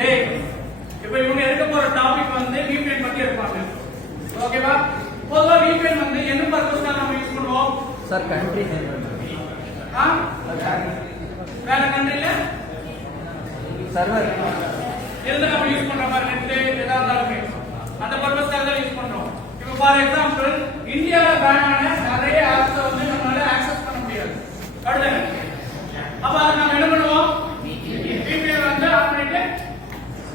டேய் இப்போ இவங்க எடுக்க போற டாபிக் வந்து VPN பத்தி எடுப்பாங்க. ஓகேவா? பொதுவா VPN வந்து என்ன பர்பஸ்க்காக நம்ம யூஸ் பண்ணுவோம்? Sir country name. வேற கண்ட்ரில சர்வர் எதுல நம்ம யூஸ் பண்ற மாதிரி நெட் ஏதாவது அந்த பர்பஸ்க்காக தான் யூஸ் பண்றோம். இப்போ ஃபார் எக்ஸாம்பிள் இந்தியால பேன் ஆன நிறைய ஆப்ஸ் வந்து நம்மளால ஆக்சஸ் பண்ண முடியாது. அடுத்து அப்ப அதுக்கு நம்ம என்ன பண்ணுவோம்? VPN வந்து ஆன் பண்ணிட்டு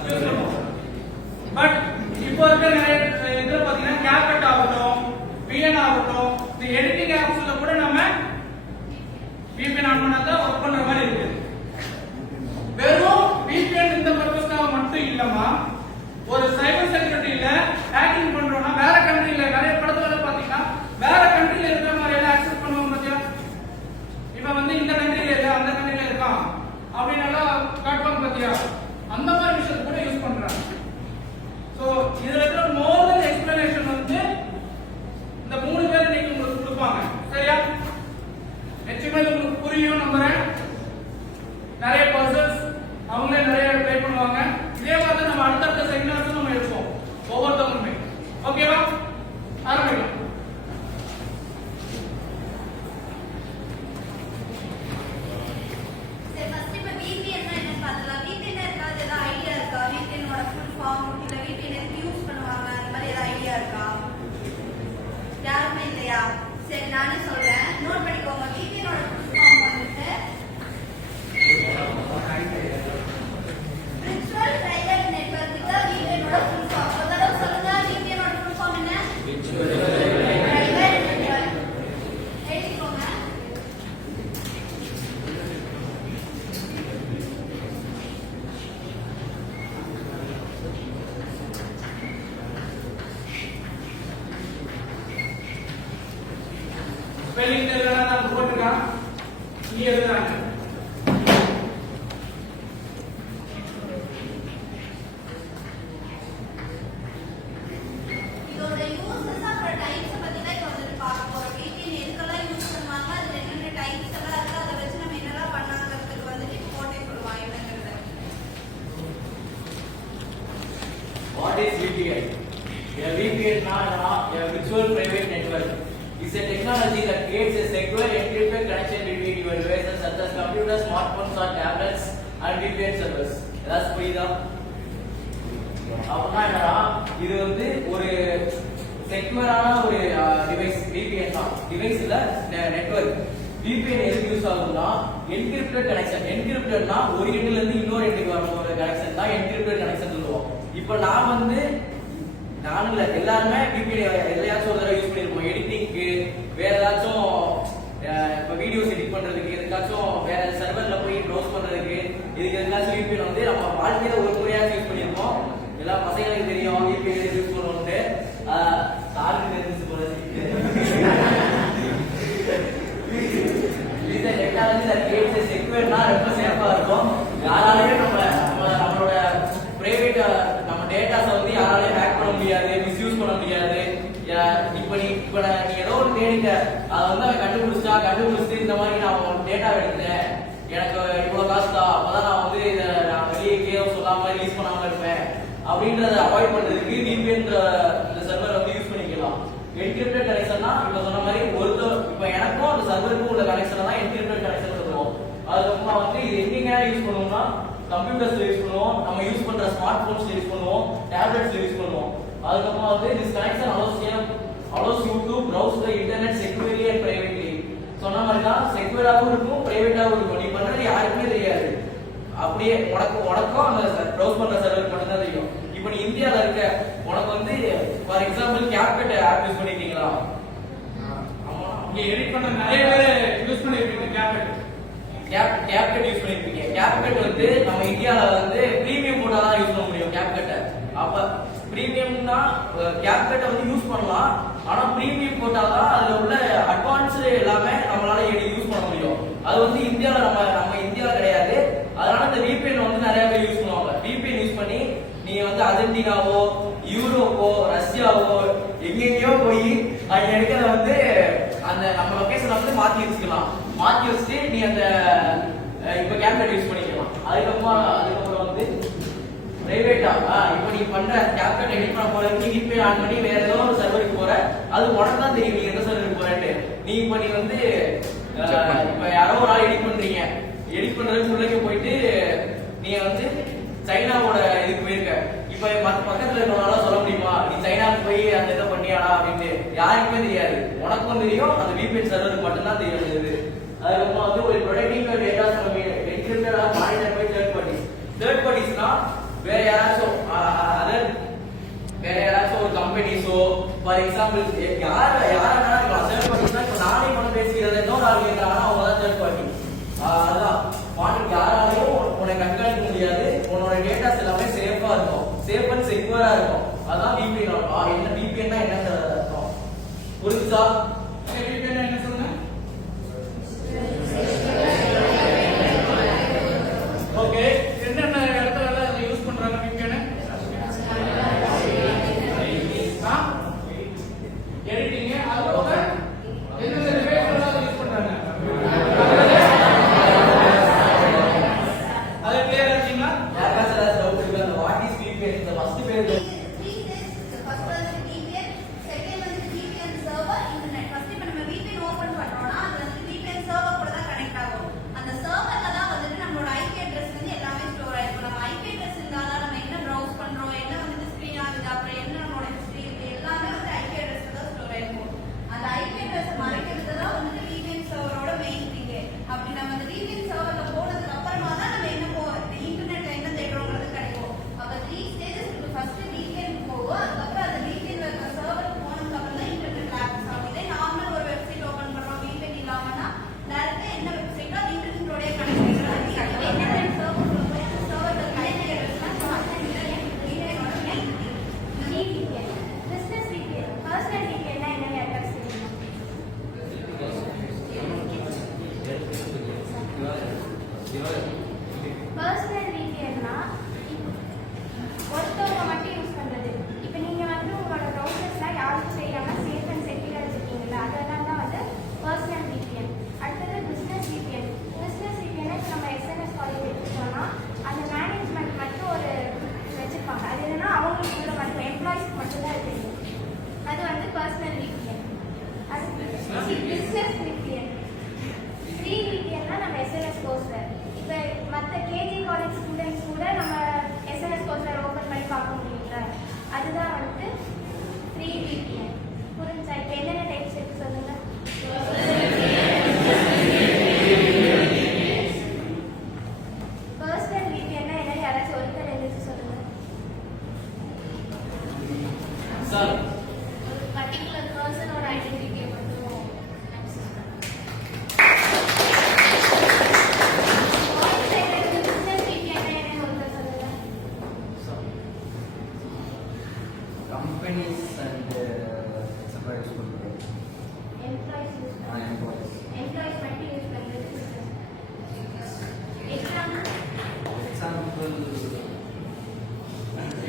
யூஸ் பண்ணுவோம். பட் இப்போ இருக்க நிறைய இதுல பாத்தீங்கன்னா CapCut ஆகட்டும், VN ஆகட்டும், இந்த எடிட்டிங் ஆப்ஸ்ல கூட நம்ம VPN ஆன் பண்ணா தான் ஒர்க் பண்ற மாதிரி இருக்கு. வெறும் VPN இந்த பர்பஸ்க்காக மட்டும் இல்லமா, ஒரு சைபர் செக்யூரிட்டில ஹேக்கிங் பண்றோம்னா வேற கண்ட்ரில நிறைய படத்துல பாத்தீங்கன்னா வேற கண்ட்ரில இருக்கிற மாதிரி எல்லாம் ஆக்சஸ் பண்ணுவாங்க பாத்தியா? இப்ப வந்து இந்த கண்ட்ரில இல்ல அந்த கண்ட்ரில இருக்கான் அப்படின்னு எல்லாம் காட்டுவாங்க பாத்தியா? அந்த மாதிரி விஷயத்தை கூட யூஸ் பண்றாங்க. சோ இதுல இருக்கிற மோர் தென் எக்ஸ்பிளனேஷன் வந்து இந்த மூணு பேர் இன்னைக்கு உங்களுக்கு கொடுப்பாங்க. சரியா? நிச்சயமா உங்களுக்கு புரியும் நம்புறேன். நிறைய பர்சன்ஸ் அவங்களே நிறைய ட்ரை பண்ணுவாங்க. இதே மாதிரி நம்ம அடுத்தடுத்த செமினார்ஸ் நம்ம எடுப்போம் ஒவ்வொருத்தவங்களுமே. ஓகேவா? ஆரம்பிக்கலாம். சரி நானே சொல்றேன், நோட் பண்ணிக்கோங்க. VPN ஓட ஃபுல் ஃபார்ம் வந்துட்டு Virtual Private Network. இதுதான் VPN ஓட ஃபுல் ஃபார்ம். ஒரு தடவை சொல்லுங்க, VPN ஓட ஃபுல் ஃபார்ம் என்ன? Virtual Private Network. எழுதிக்கோங்க. ஸ்பெல்லிங் தெரியலனா நான் போட்டுறேன். நீ எழுதுறாங்க. இதோட யூசஸ் அப்புறம் டைப்ஸ் பத்தி தான் இப்போ வந்து பார்க்க போறோம். VPN எதுக்கெல்லாம் யூஸ் பண்ணுவாங்க, அதுல என்னென்ன டைப்ஸ் எல்லாம் இருக்கு, அதை வச்சு நம்ம என்னெல்லாம் பண்ணாங்கிறதுக்கு வந்துட்டு இப்போ போட்டே சொல்லுவாங்க என்னங்கிறது. What is VPN? A VPN a virtual private network is a technology that creates a secure encrypted connection between your devices such as computers, smartphones or tablets and VPN servers. That's புரியுதா? அப்படின்னா என்னன்னா இது வந்து ஒரு செக்யூரான ஒரு device. VPN தான் டிவைஸ்ல network. VPN எதுக்கு use ஆகும்னா என்கிரிப்டட் கனெக்ஷன். என்கிரிப்டட்னா ஒரு எண்ட்ல இருந்து இன்னொரு எண்டுக்கு வர ஒரு கனெக்ஷன் தான் என்கிரிப்டட் கனெக்ஷன் சொல்லுவோம். இப்போ நான் வந்து நானும் எல்லாருமே VPN எதையாச்சும் ஒரு தடவை யூஸ் பண்ணிருப்போம். எடிட்டிங்க்கு, வேற ஏதாச்சும் இப்போ வீடியோஸ் எடிட் பண்றதுக்கு, எதுக்காச்சும் வேற சர்வர்ல போய் ப்ரௌஸ் பண்றதுக்கு, இதுக்கு எதுக்காச்சும் VPN வந்து நம்ம வாழ்க்கையில ஒரு முறையாச்சும் யூஸ் பண்ணிருப்போம். எல்லா பசங்களுக்கு தெரியும் VPN யூஸ் பண்ணுவோம்ட்டு. சாருக்கு தெரிஞ்சு போல இந்த டெக்னாலஜி that creates a secure-னா ரொம்ப சேஃபா இருக்கும். யாராலையும் நம்மளோட பிரைவேட் நம்ம டேட்டாஸை வந்து யாராலையும் ஹேக் பண்ண முடியாது, மிஸ்யூஸ் பண்ண முடியாது. இப்போ நீ ஏதோ ஒரு தேடிட்ட, அதை வந்து அவன் கண்டுபிடிச்சிட்டு இந்த மாதிரி நான் டேட்டா எடுத்தேன், எனக்கு இவ்வளவு காசு தான், அப்பதான் நான் வந்து இதை நான் வெளியே கேம் சொல்லாம ரிலீஸ் பண்ணாம இருப்பேன் அப்படின்றத அவாய்ட் பண்றதுக்கு VPN இந்த சர்வர் வந்து யூஸ் பண்ணிக்கலாம். என்கிரிப்டட் கனெக்ஷன்னா இப்ப சொன்ன மாதிரி இப்ப எனக்கும் அந்த சர்வருக்கும் உள்ள கனெக்ஷன் தான் என்கிரிப்டட் கனெக்ஷன் சொல்லுவோம். அதுக்கப்புறமா வந்து இது எங்க யூஸ் பண்ணுவோம்னா கம்ப்யூட்டர்ஸ்ல யூஸ் பண்ணுவோம், நம்ம யூஸ் பண்ற ஸ்மார்ட் போன்ஸ்ல யூஸ் பண்ணுவோம், டேப்லெட்ஸ்ல யூஸ் பண்ணுவோம். அதுக்கப்புறமா வந்து this connection allows you to browse the internet securely and privately. சொன்ன மாதிரி தான் செக்யூராகவும் இருக்கும், பிரைவேட்டாகவும் இருக்கும். நீ பண்றது யாருக்குமே தெரியாது. அப்படியே உனக்கும் அந்த ப்ரௌஸ் பண்ற சர்வர் மட்டும் தான் தெரியும். இப்போ நீ இந்தியால இருக்க, உனக்கு வந்து for example CapCut app use பண்ணிட்டீங்களா? ஆமா, இங்க எடிட் பண்ண நிறைய பேர் யூஸ் பண்ணிருக்கீங்க. CapCut யூஸ் பண்ணிருப்பீங்க. CapCut வந்து நம்ம இந்தியால வந்து பிரீமியம் போட்டா தான் யூஸ் பண்ண முடியும் CapCut. அப்ப பிரீமியம்னா CapCut வந்து யூஸ் பண்ணலாம், ஆனா பிரீமியம் போட்டா தான் அதுல உள்ள அட்வான்ஸ்டு எல்லாமே நம்மளால யூஸ் பண்ண முடியும். அது வந்து இந்தியால நம்ம இந்தியால கிடையாது. அதனால இந்த VPN வந்து நிறைய பேர் யூஸ் பண்ணுவாங்க. VPN யூஸ் பண்ணி நீங்க வந்து அர்ஜென்டினாவோ, யூரோப்போ, ரஷ்யாவோ எங்கெங்கயோ போய் அங்க இருக்கிறத வந்து அந்த நம்ம லொகேஷன் வந்து மாத்தி வச்சுட்டு நீ அந்த இப்ப CapCut யூஸ் பண்ணிக்கலாம். அதுக்கப்புறம் வந்து நீ பண்ற கேப்டன் எடிட் பண்ண போற நீ VPN ஆன் பண்ணி வேற ஏதோ ஒரு சர்வருக்கு போற அது உனக்கு தான் தெரியும் நீ எந்த சர்வருக்கு போறேன்னு நீ வந்து இப்ப யாரோ ஒரு ஆள் எடிட் பண்றீங்க எடிட் பண்றதுக்கு உள்ளே போயிட்டு நீ வந்து சைனாவோட இதுக்கு போயிருக்க இப்ப பக்கத்துல இருக்கிறவனால சொல்ல முடியுமா நீ சைனாவுக்கு போய் அந்த இதை பண்ணியாடா அப்படின்னு யாருக்குமே தெரியாது உனக்கும் தெரியும் அந்த VPN சர்வருக்கு மட்டும்தான் தெரியாது அதுக்கப்புறம் வந்து ஒரு ப்ரொடக்டிவ் டேட்டாஸ் நம்ம என்கிரிப்டடா மானிட்டர் பை தேர்ட் பார்ட்டிஸ்னா வேற யாராச்சும் ஒரு கம்பெனிஸோ ஃபார் எக்ஸாம்பிள் யாரெல்லாம் இருக்கலாம் தேர்ட் பார்ட்டிஸ்னா இப்போ நானே பண்ண பேசிக்கிறத இன்னொரு ஆள் கேட்கறாங்கன்னா அவங்க தான் தேர்ட் பார்ட்டி அதுதான் மானிட்டர் யாராலையும் உன்னை கண்காணிக்க முடியாது உன்னோட டேட்டாஸ் எல்லாமே சேஃபா இருக்கும் சேஃப் அண்ட் செக்யூரா இருக்கும் அதான் VPN என்ன VPNனா என்ன அர்த்தம் புரியுதா VPN என்ன சொல்லுங்க ஓகே என்னென்ன இடத்துல யூஸ் பண்றாங்க VPN எடிட்டிங் அது போக எந்தெந்த டிவைஸ்ல யூஸ் பண்றாங்க அது கிளியரா இருக்கீங்களா யாருக்காச்சும் ஏதாவது டவுட் இருக்கா வாட் இஸ் VPN இந்த ஃபர்ஸ்ட் பேர்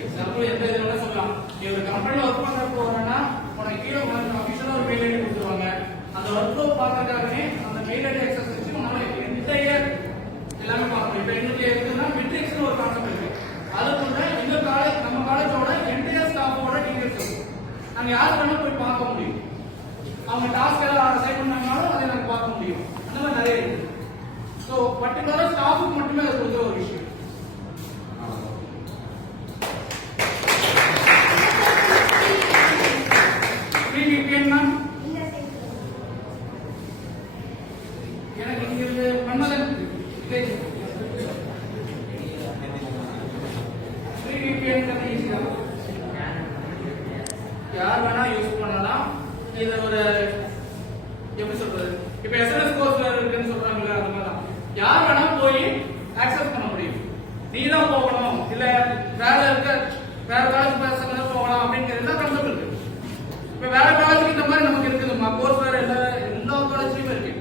எக்ஸாம்பிள் எந்த இதுல சொல்லலாம் நீ ஒரு கம்பெனில ஒர்க் பண்ற போறேன்னா உனக்கு கீழே அபிஷியலா ஒரு மெயில் ஐடி கொடுத்துருவாங்க அந்த ஒர்க் ஃப்ளோ பார்க்கறதுக்காகவே அந்த மெயில் ஐடி அக்சஸ் வச்சு உன்னால என்டையர் எல்லாமே பார்க்க முடியும் இப்போ எங்களுக்கு இருக்குன்னா மெட்ரிக்ஸ்னு ஒரு கான்செப்ட் இருக்கு அதுக்குள்ள எங்க காலேஜ் நம்ம காலேஜோட என்டையர் ஸ்டாஃபோட டீடைல்ஸ் இருக்கும் நாங்க யார் வேணா போய் பார்க்க முடியும் அவங்க டாஸ்க் எல்லாம் அசைன் பண்ணாங்கனாலும் அதை நாங்க பார்க்க முடியும் அந்த மாதிரி நிறைய இருக்கு ஸோ பர்டிகுலரா ஸ்டாஃபுக்கு மட்டுமே அது கொடுக்குற ஒரு விஷயம் எனக்கு இங்க பண்ணல யார் வேணா யூஸ் பண்ணலாம் இது ஒரு எப்படி சொல்றது இப்ப SMS கோர்ஸ் இருக்குன்னு சொல்றாங்கல்ல அந்த மாதிரி தான் யார் வேணா போய் ஆக்சஸ் பண்ண முடியும் நீ தான் போகணும் இல்ல வேற காலேஜ் பசங்க போகலாம் அப்படிங்கிற எல்லா கான்செப்ட் இருக்கு இப்ப வேற காலேஜுக்கு இந்த மாதிரி நமக்கு இருக்குதுமா கோர்ஸ் வேற எல்லா காலேஜ்லயும் இருக்கு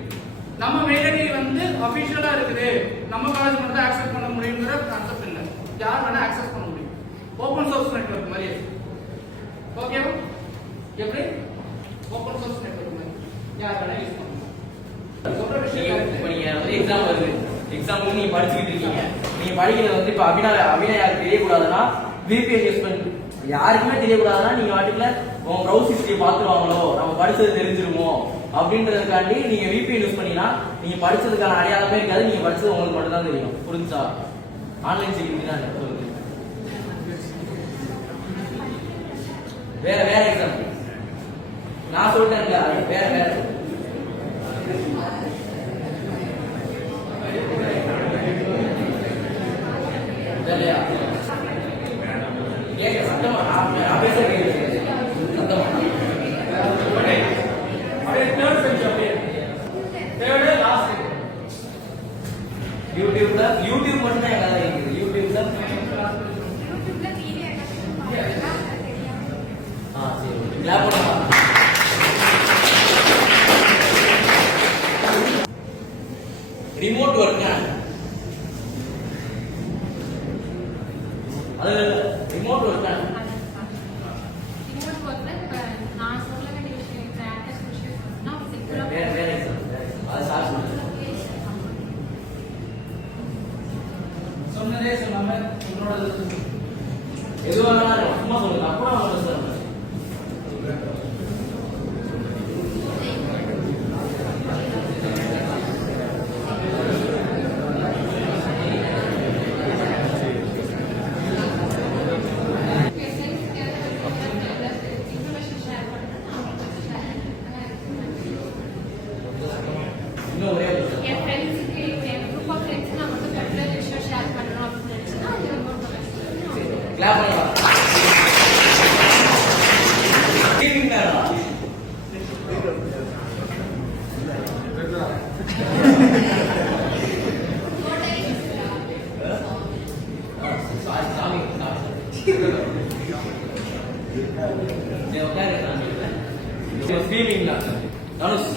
நம்ம மெயிலடி வந்து அபிஷியலா இருக்குது நம்ம காலேஜ் மட்டும் தான் ஆக்சஸ் பண்ண முடியுங்கிற கான்செப்ட் இல்ல யார் வேணா ஆக்சஸ் பண்ண முடியும் ஓபன் சோர்ஸ் நெட்வொர்க் மாதிரி ஓகேவா எப்படி ஓபன் சோர்ஸ் நெட்வொர்க் மாதிரி யார் வேணா யூஸ் பண்ணலாம் சொல்ற விஷயம் நீங்க எக்ஸாம் வருது எக்ஸாம்பிள் நீங்க படிச்சுக்கிட்டு இருக்கீங்க, நீங்க படிக்கிறது வந்து இப்ப அபிநயாருக்கு தெரியக்கூடாதுன்னா VPN யூஸ் பண்ணி, யாருக்குமே தெரியக்கூடாதுன்னா நீங்க வாட்டில உங்க ப்ரௌஸ் ஹிஸ்டரி பாத்துருவாங்களோ, நம்ம படிச்சது தெரிஞ்சிருமோ அப்படின்றதுக்காண்டி நீங்க VPN யூஸ் பண்ணீங்கன்னா நீங்க படிச்சதுக்கான அடையாளமே இருக்காது, நீங்க படிச்சது உங்களுக்கு மட்டும் தான் தெரியும். புரிஞ்சா? ஆன்லைன் செக்யூரிட்டி தான் சொல்லுங்க. வேற எக்ஸாம்பிள் நான் சொல்லிட்டேன்ல, வேற வேலையா கேட்க சத்தமா நான் பேச சத்தமா அப்படியே தேர்ட் செஞ்சு அப்படியே தேர்டு லாஸ்ட் யூடியூப் மட்டும் தான் எங்க இருக்குது. யூடியூப்ல யூடியூப்ல வீடியோ எடுத்து சரி கிளாப் பண்ணலாம். ரிமோட் ஒர்க் அது ரிமோட் ஒர்க் ரிமோட் ஒர்க்ல இப்ப நான் சொல்ல வேண்டிய விஷயம் பிராக்டிஸ் விஷயம் செக்யூரா வேற அது சார் சொன்னதே சொல்லாம உன்னோட எதுவாக சும்மா சொல்லுங்க, அப்புறம் அவங்க சார் இன்ஃபர்மேஷன் ஷேர் பண்றேன். நான் உங்களுக்கு ஷேர் இன்னும் ஒரே ஒரு விஷயம். என் ஃப்ரெண்ட்ஸுக்கு என் குரூப் ஆஃப் ஃப்ரெண்ட்ஸ் நான் வந்து பர்டிகுலர் விஷயம் ஷேர் பண்ணணும் அப்படின்னு நினைச்சேன்னா அது ரிமோட் பண்ணுவேன். கிளாப் பண்ணலாம். டிவிங் நேரா சாமி ஃபீலிங் தான் தனுஷ்